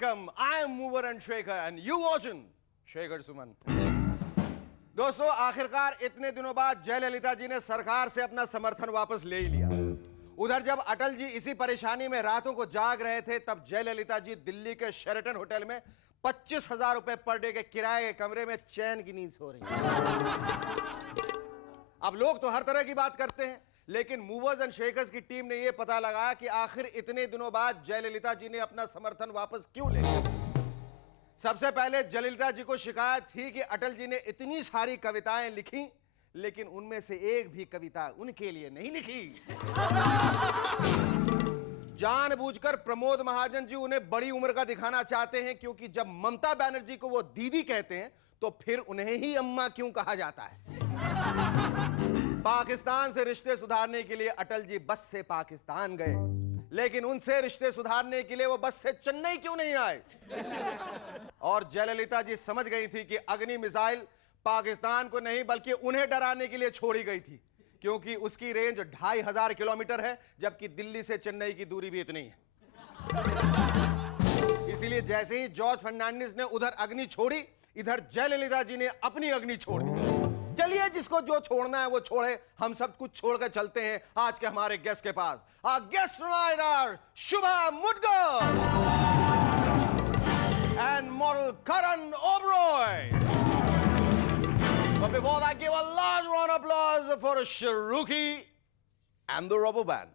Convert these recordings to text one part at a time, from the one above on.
welcome. I am Mover and Shaker and you watching Shaker Suman. दोस्तों, आखिरकार इतने दिनों बाद जयललिता जी ने सरकार से अपना समर्थन वापस ले ही लिया। उधर जब अटल जी इसी परेशानी में रातों को जाग रहे थे, तब जयललिता जी दिल्ली के शेरेटन होटल में 25,000 रुपए पर डे के किराए के कमरे में चैन की नींद सो रही हैं। अब लोग तो हर तरह की बात करते हैं, लेकिन मूवर्स एंड शेकर्स की टीम ने यह पता लगाया कि आखिर इतने दिनों बाद जयललिता जी ने अपना समर्थन वापस क्यों ले लिया। सबसे पहले जयललिता जी को शिकायत थी कि अटल जी ने इतनी सारी कविताएं लिखी, लेकिन उनमें से एक भी कविता उनके लिए नहीं लिखी। जानबूझकर प्रमोद महाजन जी उन्हें बड़ी उम्र का दिखाना चाहते हैं, क्योंकि जब ममता बनर्जी को वो दीदी कहते हैं तो फिर उन्हें ही अम्मा क्यों कहा जाता है। पाकिस्तान से रिश्ते सुधारने के लिए अटल जी बस से पाकिस्तान गए, लेकिन उनसे रिश्ते सुधारने के लिए वो बस से चेन्नई क्यों नहीं आए। और जयललिता जी समझ गई थी कि अग्नि मिसाइल पाकिस्तान को नहीं बल्कि उन्हें डराने के लिए छोड़ी गई थी, क्योंकि उसकी रेंज 2500 किलोमीटर है, जबकि दिल्ली से चेन्नई की दूरी भी इतनी है। इसीलिए जैसे ही जॉर्ज फर्नांडिस ने उधर अग्नि छोड़ी, इधर जयललिता जी ने अपनी अग्नि छोड़ दी। चलिए, जिसको जो छोड़ना है वो छोड़े, हम सब कुछ छोड़कर चलते हैं आज के हमारे गेस्ट के पास। Our guest tonight are Shubha Mudgal and model Karan Oberoi. But before that, give a large round of applause for Sharuki and the Rubber Band.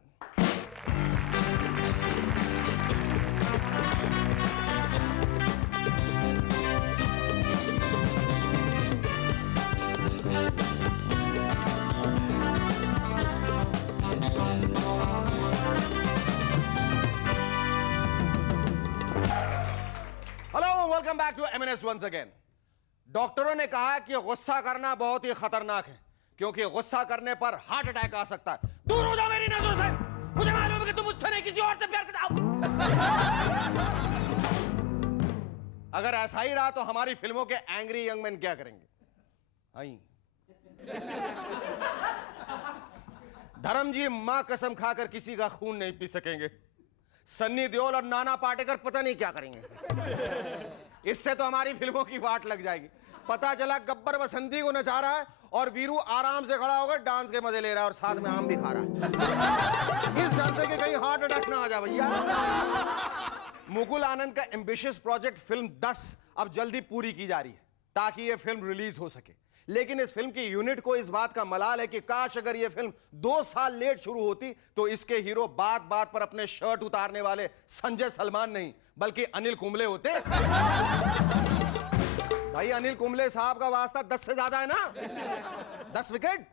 Welcome back to MNS once again. डॉक्टरों ने कहा कि गुस्सा करना बहुत ही खतरनाक है, क्योंकि गुस्सा करने पर हार्ट अटैक आ सकता है। दूर हो जाओ मेरी नजरों से, मुझे मालूम है कि तुम मुझसे नहीं किसी और से प्यार करते हो। अगर ऐसा ही रहा तो हमारी फिल्मों के एंग्री यंग मैन क्या करेंगे। धर्म जी मां कसम खाकर किसी का खून नहीं पी सकेंगे। सन्नी देओल और नाना पाटेकर पता नहीं क्या करेंगे। इससे तो हमारी फिल्मों की वाट लग जाएगी। पता चला गब्बर बसंती को नचा रहा है और वीरू आराम से खड़ा होकर डांस के मजे ले रहा है और साथ में आम भी खा रहा है, इस डर से कि कहीं हार्ट अटैक ना आ जाए भैया। मुकुल आनंद का एम्बिशियस प्रोजेक्ट फिल्म 10 अब जल्दी पूरी की जा रही है, ताकि यह फिल्म रिलीज हो सके। लेकिन इस फिल्म की यूनिट को इस बात का मलाल है कि काश अगर यह फिल्म 2 साल लेट शुरू होती तो इसके हीरो बात बात पर अपने शर्ट उतारने वाले संजय सलमान नहीं बल्कि अनिल कुंबले होते। भाई, अनिल कुंबले साहब का वास्ता 10 से ज्यादा है ना, 10 विकेट।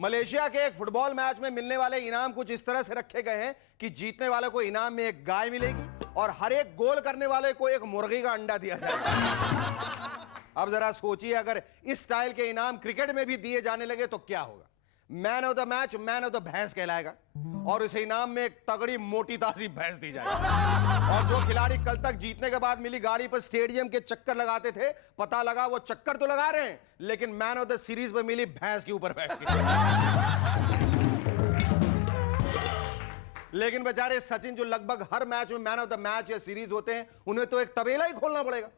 मलेशिया के एक फुटबॉल मैच में मिलने वाले इनाम कुछ इस तरह से रखे गए हैं कि जीतने वाले को इनाम में एक गाय मिलेगी और हर एक गोल करने वाले को एक मुर्गी का अंडा दिया जाएगा। अब जरा सोचिए, अगर इस स्टाइल के इनाम क्रिकेट में भी दिए जाने लगे तो क्या होगा। Man of the match man of the भैंस कहलाएगा और इस इनाम में एक तगड़ी मोटी ताजी भैंस दी जाएगी। और जो खिलाड़ी कल तक जीतने के बाद मिली गाड़ी पर स्टेडियम के चक्कर लगाते थे, पता लगा वो चक्कर तो लगा रहे हैं, लेकिन मैन ऑफ द सीरीज में मिली भैंस के ऊपर बैठ के। लेकिन बेचारे सचिन, जो लगभग हर मैच में मैन ऑफ द मैच या सीरीज होते हैं, उन्हें तो एक तबेला ही खोलना पड़ेगा।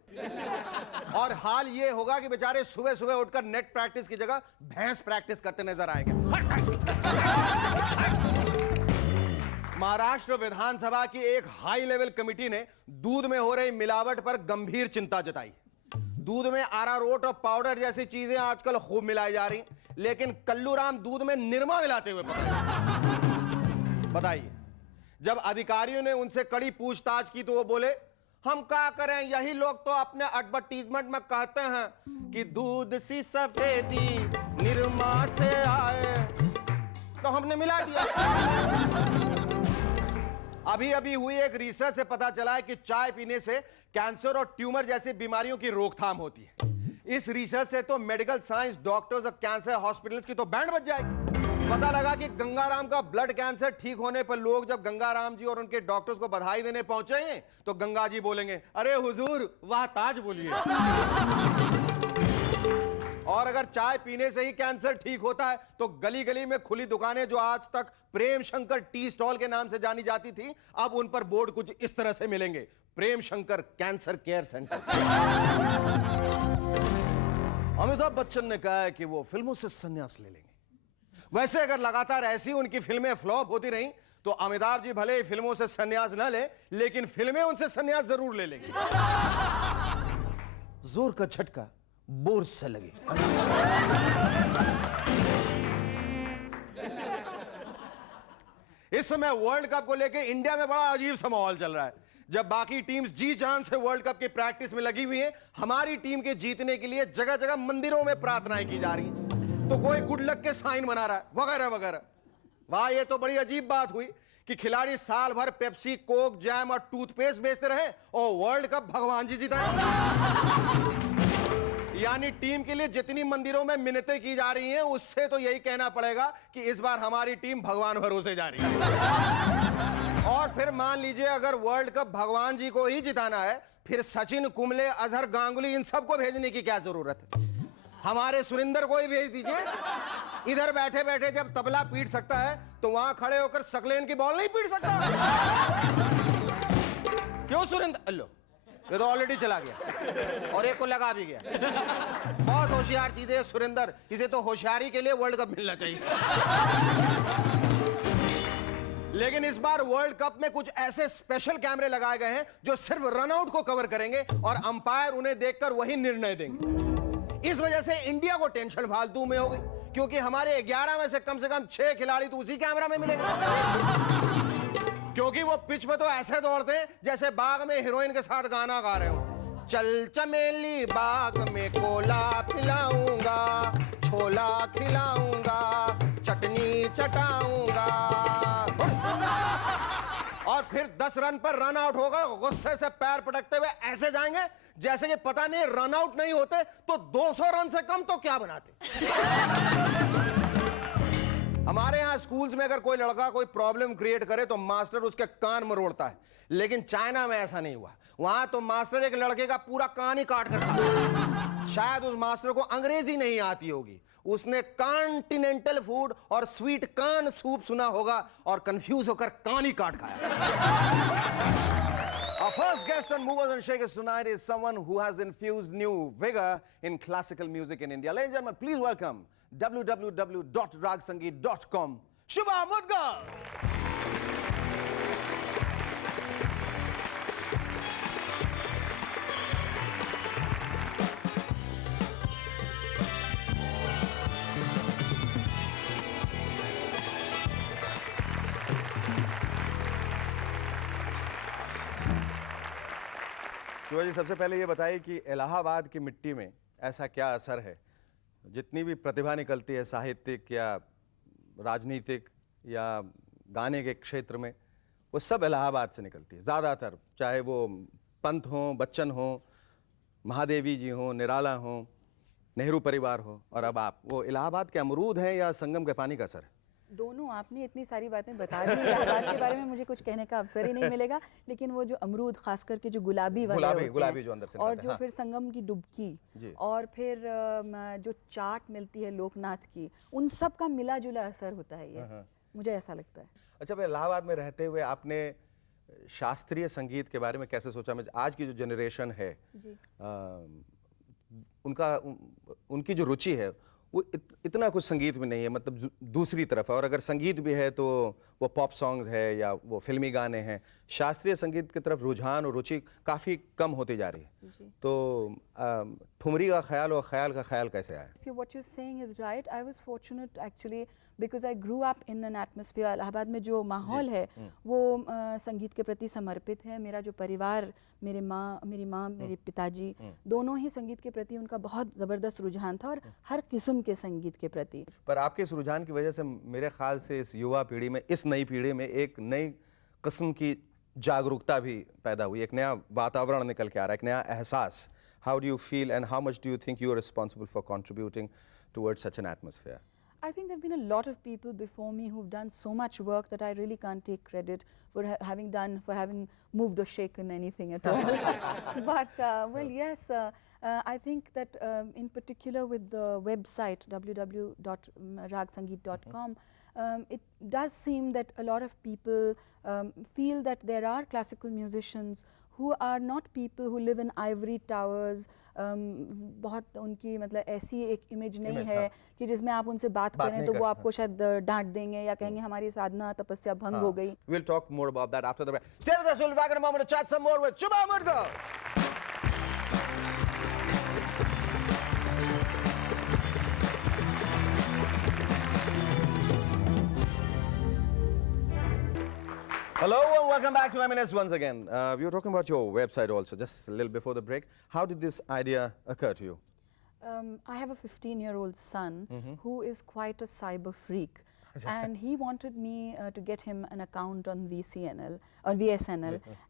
और हाल ये होगा कि बेचारे सुबह सुबह उठकर नेट प्रैक्टिस की जगह भैंस प्रैक्टिस करते नजर आएंगे। महाराष्ट्र विधानसभा की एक हाई लेवल कमेटी ने दूध में हो रही मिलावट पर गंभीर चिंता जताई। दूध में अरारोट और पाउडर जैसी चीजें आजकल खूब मिलाई जा रही, लेकिन कल्लूराम दूध में निरमा मिलाते हुए बताइए। जब अधिकारियों ने उनसे कड़ी पूछताछ की तो वो बोले, हम क्या करें, यही लोग तो अपने एडवर्टीजमेंट में कहते हैं कि दूध सी सफेदी निरमा से आए, तो हमने मिला दिया। अभी अभी हुई एक रिसर्च से पता चला है कि चाय पीने से कैंसर और ट्यूमर जैसी बीमारियों की रोकथाम होती है। इस रिसर्च से तो मेडिकल साइंस, डॉक्टर्स और कैंसर हॉस्पिटल्स की तो बैंड बज जाएगी। पता लगा कि गंगाराम का ब्लड कैंसर ठीक होने पर लोग जब गंगाराम जी और उनके डॉक्टर्स को बधाई देने पहुंचे हैं तो गंगा जी बोलेंगे, अरे हुजूर वाह ताज बोलिए। और अगर चाय पीने से ही कैंसर ठीक होता है तो गली गली में खुली दुकानें जो आज तक प्रेम शंकर टी स्टॉल के नाम से जानी जाती थी, अब उन पर बोर्ड कुछ इस तरह से मिलेंगे, Prem Shankar cancer care centre. Amitabh Bachchan ने कहा है कि वो फिल्मों से संन्यास ले लेंगे। वैसे अगर लगातार ऐसी उनकी फिल्में फ्लॉप होती रहीं तो अमिताभ जी भले ही फिल्मों से संन्यास ना ले, लेकिन फिल्में उनसे संन्यास जरूर ले लेंगी। जोर का झटका बोर से लगे। इस समय वर्ल्ड कप को लेकर इंडिया में बड़ा अजीब सा माहौल चल रहा है। जब बाकी टीम्स जी जान से वर्ल्ड कप की प्रैक्टिस में लगी हुई है, हमारी टीम के जीतने के लिए जगह जगह मंदिरों में प्रार्थनाएं की जा रही हैं, तो कोई गुड लक के साइन बना रहा है वगैरह वगैरह। वाह, ये तो बड़ी अजीब बात हुई कि खिलाड़ी साल भर पेप्सी, कोक, जैम और टूथपेस्ट बेचते रहे और वर्ल्ड कप भगवान जी जिताए। यानी टीम के लिए जितनी मंदिरों में मिन्नतें की जा रही हैं, उससे तो यही कहना पड़ेगा कि इस बार हमारी टीम भगवान भरोसे जा रही है। और फिर मान लीजिए अगर वर्ल्ड कप भगवान जी को ही जिताना है, फिर सचिन, कुंबले, अजहर, गांगुली इन सबको भेजने की क्या जरूरत है? हमारे सुरिंदर को ही भेज दीजिए। इधर बैठे बैठे जब तबला पीट सकता है तो वहां खड़े होकर सकलेन की बॉल नहीं पीट सकता? क्यों सुरिंदर? अल्लो, ये तो ऑलरेडी चला गया और एक को लगा भी गया। बहुत होशियार चीज है सुरिंदर, इसे तो होशियारी के लिए वर्ल्ड कप मिलना चाहिए। लेकिन इस बार वर्ल्ड कप में कुछ ऐसे स्पेशल कैमरे लगाए गए हैं जो सिर्फ रनआउट को कवर करेंगे और अंपायर उन्हें देखकर वही निर्णय देंगे। इस वजह से इंडिया को टेंशन फालतू में हो गई, क्योंकि हमारे 11 में से कम 6 खिलाड़ी तो उसी कैमरा में मिलेंगे। क्योंकि वो पिच पे तो ऐसे दौड़ते हैं जैसे बाग में हीरोइन के साथ गाना गा रहे हो। चल चमेली बाग में कोला पिलाऊंगा, छोला खिलाऊंगा, चटनी चटाऊंगा। और फिर 10 रन पर रन आउट होगा, गुस्से से पैर पटकते हुए ऐसे जाएंगे जैसे कि पता नहीं रन आउट नहीं होते तो 200 रन से कम तो क्या बनाते। हमारे यहाँ स्कूल्स में अगर कोई लड़का कोई प्रॉब्लम क्रिएट करे तो मास्टर उसके कान मरोड़ता है, लेकिन चाइना में ऐसा नहीं हुआ। वहां तो मास्टर एक लड़के का पूरा कान ही काट कर खाता। शायद उस मास्टर को अंग्रेजी नहीं आती होगी, उसने कॉन्टिनेंटल फूड और स्वीट कॉर्न सूप सुना होगा और कंफ्यूज होकर कान ही काट खाया। Our first guest on Movers and Shakers tonight is someone who has infused new vigor in classical music in India. Ladies and gentlemen, please welcome www.ragsangeet.com, Shubha Mudgal. Shiva ji, सबसे पहले ये बताइए कि इलाहाबाद की मिट्टी में ऐसा क्या असर है, जितनी भी प्रतिभा निकलती है साहित्यिक या राजनीतिक या गाने के क्षेत्र में, वो सब इलाहाबाद से निकलती है ज़्यादातर, चाहे वो पंत हों, बच्चन हों, महादेवी जी हों, निराला हों, नेहरू परिवार हो और अब आप। वो इलाहाबाद के अमरूद हैं या संगम के पानी का असर है? दोनों। आपने इतनी सारी बातें बता दी, इलाहाबाद के बारे में मुझे कुछ कहने का अवसर ही नहीं मिलेगा, लेकिन वो जो अमरूद, खास करके जो गुलाबी वाले होते गुलाबी जो अंदर से और जो हाँ। फिर संगम की डुबकी और फिर जो चाट मिलती है लोकनाथ की, उन सब का मिला जुला असर होता है ये, मुझे ऐसा लगता है। अच्छा, भाई इलाहाबाद में रहते हुए आपने शास्त्रीय संगीत के बारे में कैसे सोचा? मैं आज की जो जनरेशन है जी। उनकी जो रुचि है वो इतना कुछ संगीत में नहीं है, मतलब दूसरी तरफ है, और अगर संगीत भी है तो वो पॉप सॉन्ग्स है या वो फिल्मी गाने हैं। शास्त्रीय संगीत की तरफ रुझान और रुचि काफ़ी कम होती जा रही है। तो ठुमरी का ख्याल और ख्याल का ख्याल कैसे आया? See, what you're saying is right. I was fortunate actually because I grew up in an atmosphere. Allahabad में जो माहौल है वो संगीत के प्रति समर्पित है। मेरा जो परिवार, मेरी माँ, मेरे पिताजी दोनों ही संगीत के प्रति उनका बहुत ज़बरदस्त रुझान था, और हर किस्म के संगीत के प्रति। पर आपके इस रुझान की वजह से मेरे ख्याल से इस युवा पीढ़ी में, इस नई पीढ़ी में एक नई किस्म की जागरूकता भी पैदा हुई, एक नया वातावरण निकल के आ रहा है, एक नया एहसास। How do you feel and how much do you think you are responsible for contributing towards such an atmosphere? I think there have been a lot of people before me who've done so much work that I really can't take credit for having moved or shaken anything at all. But well, yes, I think that in particular with the website www.ragsangeet.com, it does seem that a lot of people feel that there are classical musicians who are not people who live in ivory towers. बहुत उनकी मतलब ऐसी एक image नहीं है कि जिसमें आप उनसे बात करें तो वो आपको शायद डांट देंगे या कहेंगे हमारी साधना तपस्या भंग हो गई. We'll talk more about that after the break. Stay with us. We'll be back in a moment to chat some more with Shubha Mudgal. Hello and welcome back to M&S once again. We were talking about your website also just a little before the break. How did this idea occur to you? I have a 15-year-old son who is quite a cyber freak. And he wanted me to get him an account on VSNL.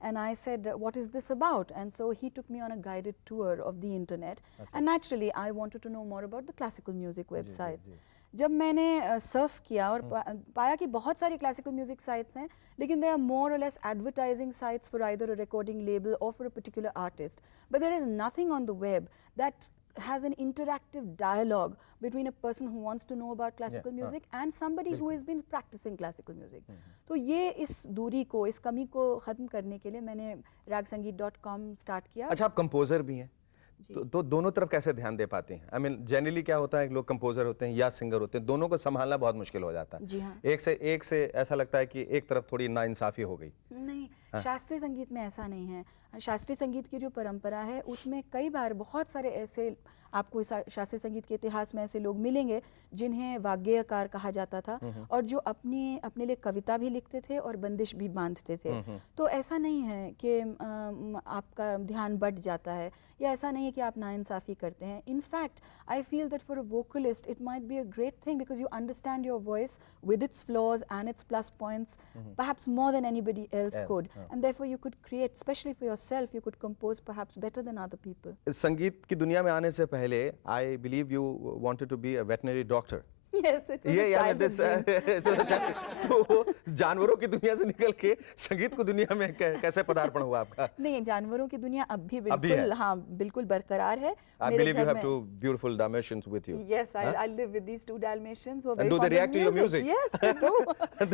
And I said, what is this about? And so he took me on a guided tour of the internet. And naturally, I wanted to know more about the classical music websites. जब मैंने Surf किया और पाया कि बहुत सारी classical music sites हैं लेकिन दे are more or less advertising sites for either a recording label or for a particular artist but there is nothing on the web that has an interactive dialogue between a person who wants to know about classical music and somebody who has been practicing classical music. तो ये इस दूरी को, इस कमी को ख़त्म करने के लिए मैंने ragsangeet.com स्टार्ट किया. अच्छा, आप कंपोजर भी हैं तो दोनों तरफ कैसे ध्यान दे पाते हैं? आई मीन जनरली क्या होता है, लोग कंपोजर होते हैं या सिंगर होते हैं, दोनों को संभालना बहुत मुश्किल हो जाता है. जी हाँ. एक से ऐसा लगता है कि एक तरफ थोड़ी नाइंसाफी हो गई. नहीं, शास्त्रीय संगीत में ऐसा नहीं है. शास्त्रीय संगीत की जो परंपरा है उसमें कई बार बहुत सारे ऐसे आपको शास्त्रीय संगीत के इतिहास में ऐसे लोग मिलेंगे जिन्हें वाग्गेयकार कहा जाता था और जो अपने लिए कविता भी लिखते थे और बंदिश भी बांधते थे. तो ऐसा नहीं है कि आपका ध्यान बट जाता है या ऐसा नहीं है कि आप नाइंसाफ़ी करते हैं. In fact, I feel that for a vocalist it might be a great thing because you understand your voice with its flaws and its plus points perhaps more than anybody else could. And therefore you could create, especially for yourself, you could compose perhaps better than other people. संगीत की दुनिया में आने से पहले I believe you wanted to be a veterinary doctor. Yes, it was a childhood dream. तो जानवरों की दुनिया से निकल के संगीत की दुनिया में कैसे पदार्पण हुआ आपका? नहीं, जानवरों की दुनिया अब भी बिल्कुल हाँ बिल्कुल बरकरार है. I believe you have two beautiful Dalmatians with you. Yes, I live with these two Dalmatians who are very fond of music. And do they react to your music? Yes, they do.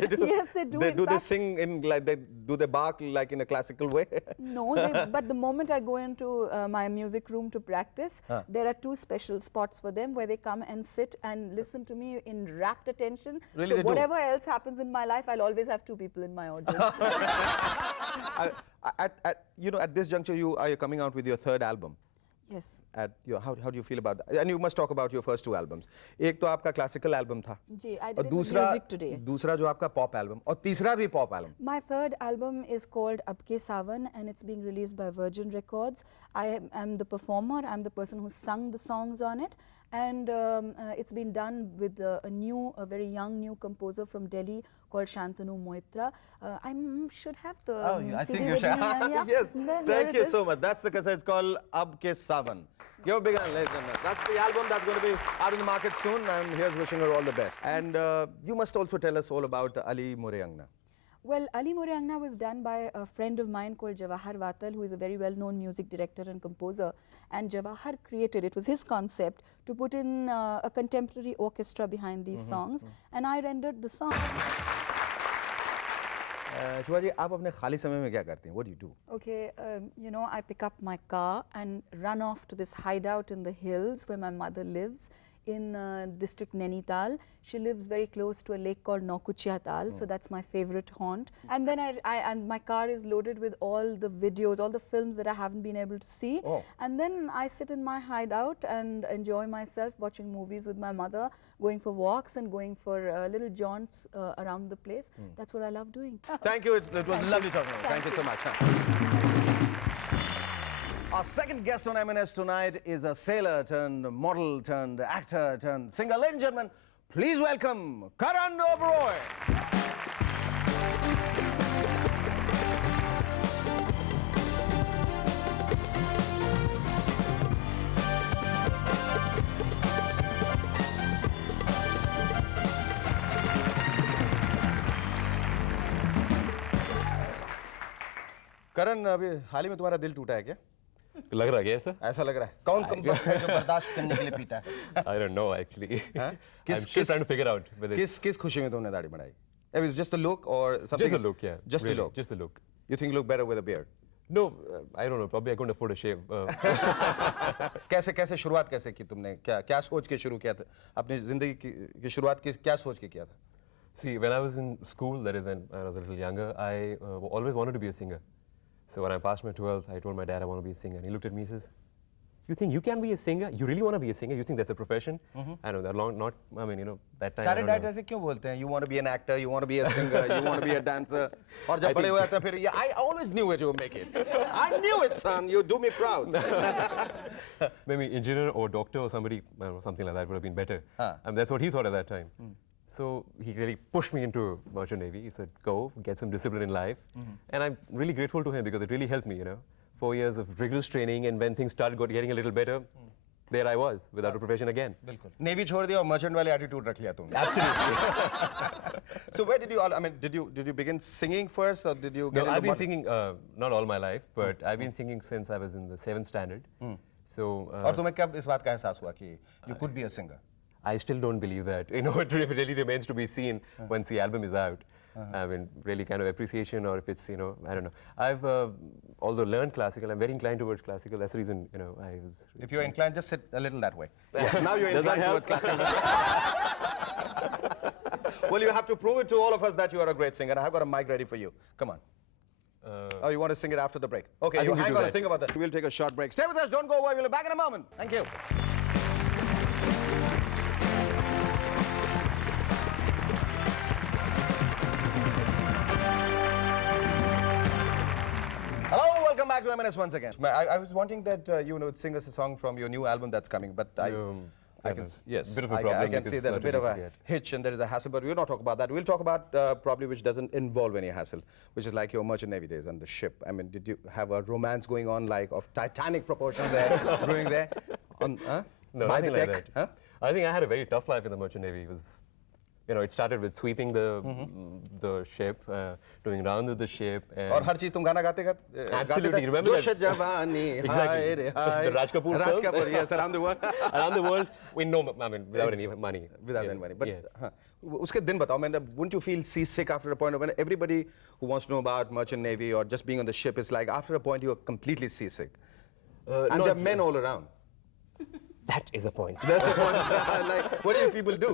They do. Yes, they do. Do they sing in like do they bark like in a classical way? No, but the moment I go into my music room to practice, there are two special spots for them where they come and sit and listen to me in rapt attention. Really, so whatever else happens in my life, I'll always have two people in my audience. At this juncture, are you coming out with your third album? Yes. How do you feel about that? And you must talk about your first two albums. एक तो आपका classical album था. जी, I did Music Today. दूसरा जो आपका pop album और तीसरा भी pop album. My third album is called Ab Ke Sawan and it's being released by Virgin Records. I am the performer. I'm the person who sung the songs on it. And it's been done with a very young new composer from Delhi called Shantanu Moitra. I should have the I CD think you with should. me. Yeah. Yes, There thank it you is. so much. That's the cassette. It's called Ab Ke Sawan. Give a big hand, ladies and gentlemen. That's the album that's going to be out in the market soon, and here's wishing her all the best. And you must also tell us all about Ali More Angna. Well, Ali More Angna was done by a friend of mine called Jawahar Vatal, who is a very well-known music director and composer. And Jawahar created, it was his concept, to put in a contemporary orchestra behind these songs. And I rendered the song. शुभा जी, आप अपने खाली समय में क्या करते हैं? What do you do? Okay, I pick up my car and run off to this hideout in the hills where my mother lives. In district Nainital. She lives very close to a lake called Naukuchia Tal, so that's my favorite haunt. And then and my car is loaded with all the videos, all the films that I haven't been able to see. And then I sit in my hideout and enjoy myself watching movies with my mother, going for walks and going for little jaunts around the place. That's what I love doing. Thank you. It was lovely talking to you. Thank you so much. Our second guest on M&S tonight is a sailor turned model turned actor turned singer. Ladies and gentlemen, please welcome Karan Oberoi. करण, अभी हाल ही में तुम्हारा दिल टूटा है क्या? लग रहा है सर? ऐसा लग रहा है। कौन वक्त है जो बर्दाश्त करने के लिए पीता है? I don't know actually. हाँ? I'm still trying to figure out whether किस खुशी में तुमने दाढ़ी बढ़ाई? It was just a look or something? just a look, yeah. Just a really, look. Just a look. You think you look better with a beard? No, I don't know. Probably I couldn't afford a shave. कैसे शुरुआत कैसे की तुमने? क्या सोच के शुरू किया था अपनी जिंदगी की शुरुआत? क्या सोच के किया था? See, when I was in school, that is when I was a little younger, I always wanted to be a singer. So when I passed my 12th, I told my dad I want to be a singer. And he looked at me and says, "You think you can be a singer? You really want to be a singer? You think that's a profession?" I know that I mean, you know, that time. सारे dad ऐसे क्यों बोलते हैं? You want to be an actor, you want to be a singer, you want to be a dancer. और जब बड़े हो जाते हैं फिर I always knew it, you would make it. I knew it, son. You do me proud. Maybe engineer or doctor or somebody, I don't know, something like that would have been better. And that's what he thought at that time. So he really pushed me into Merchant Navy. He said, "Go, get some discipline in life." And I'm really grateful to him because it really helped me, you know. 4 years of rigorous training, and when things started getting a little better, there I was without a profession again. बिल्कुल. Navy छोड़ दिया और merchant वाले attitude रख लिया तुमने. Absolutely. So where did you all? I mean, did you begin singing first, or did you get No, into I've been mod- singing not all my life, but I've been singing since I was in the 7th standard. So और तुम्हें कब इस बात का एहसास हुआ कि you could be a singer? I still don't believe that. You know, it really remains to be seen once the album is out. I mean, really kind of appreciation, or if it's, you know, I don't know. I've although learned classical, I'm very inclined towards classical. That's the reason, you know, I was. If you're inclined, just sit a little that way. Yes, now you're Does that inclined towards classical. Well, you have to prove it to all of us that you are a great singer. I've got a mic ready for you. Come on. Oh, you want to sing it after the break? Okay, I you think we hang do on and that. think about that. We'll take a short break. Stay with us. Don't go away. We'll be back in a moment. Thank you. Hello, welcome back to M&S once again. I was wanting that you would sing us a song from your new album that's coming, but I can yes, bit of a I problem can because see it's that a not bit of a released yet. hitch and there is a hassle, but we'll not talk about that. We'll talk about probably which doesn't involve any hassle, which is like your Merchant Navy days on the ship. I mean, did you have a romance going on like of Titanic proportion there, brewing there? On, No, by nothing the like deck? that. Huh? I think I had a very tough life in the Merchant Navy. It was, you know, it started with sweeping the ship, doing rounds of the ship, and और हर चीज तुम गाना गाते गाते Absolutely, remember जोश that? जवानी हाय रे हाय The Raj Kapoor Raj film? Kapoor, yes, around the world. around the world, we know, I mean, without any money. Without Yeah, any money. But yeah. हाँ, उसके दिन बताओ, मैंने wouldn't you feel seasick after a point of when everybody who wants to know about Merchant Navy or just being on the ship is like after a point you are completely seasick and not- there are men all around. That is the point. That's the point. Like, what do you people do?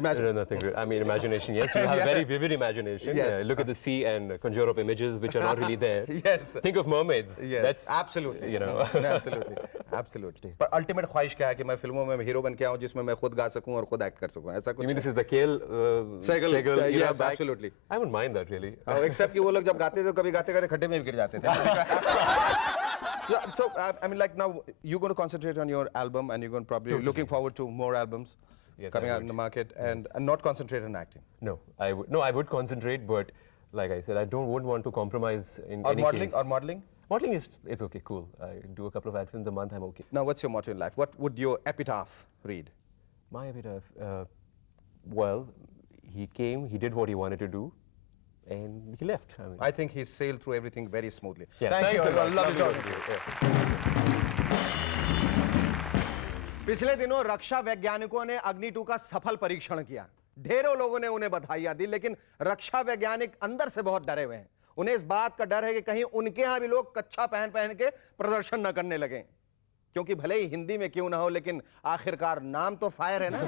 Imagine. No, nothing good. I mean, imagination, yes. You have Yeah. a very vivid imagination. Yes. Look at the sea and conjure up images which are not really there. Yes. Think of mermaids. Yes, That's absolutely. You know. Absolutely. Absolutely. पर ultimate ख्वाहिश क्या है कि मैं फिल्मों में hero बन के आऊं जिसमें मैं खुद गा सकूं और खुद एक्ट कर सकूं, ऐसा कुछ You mean है? this is the Kale Sehgal, era yes, back? absolutely. I wouldn't mind that really. Except कि वो लोग जब गाते थे तो कभी गाते गाते खड्डे में भी गिर जाते थे. So I mean, like now you're going to concentrate on your album and you're going to probably looking forward to more albums Yes, coming I out in the market and not concentrate on acting. No, I would concentrate, but like I said, I wouldn't want to compromise in Or any modeling, case. or modeling. Modeling it's okay, cool. I do a couple of ad films a month. I'm okay. Now, what's your motto in life? What would your epitaph read? My epitaph. Well, he came, he did what he wanted to do, and he left. I mean, I think he sailed through everything very smoothly. yeah, Thank thanks you. a lot. Lovely Lovely talking talking to to you. you. पिछले दिनों रक्षा वैज्ञानिकों ने अग्नि 2 का सफल परीक्षण किया. ढेरों लोगों ने उन्हें बधाइयां दी, लेकिन रक्षा वैज्ञानिक अंदर से बहुत डरे हुए हैं. उन्हें इस बात का डर है कि कहीं उनके यहां भी लोग कच्छा पहन पहन के प्रदर्शन न करने लगे, क्योंकि भले ही हिंदी में क्यों ना हो, लेकिन आखिरकार नाम तो फायर है ना.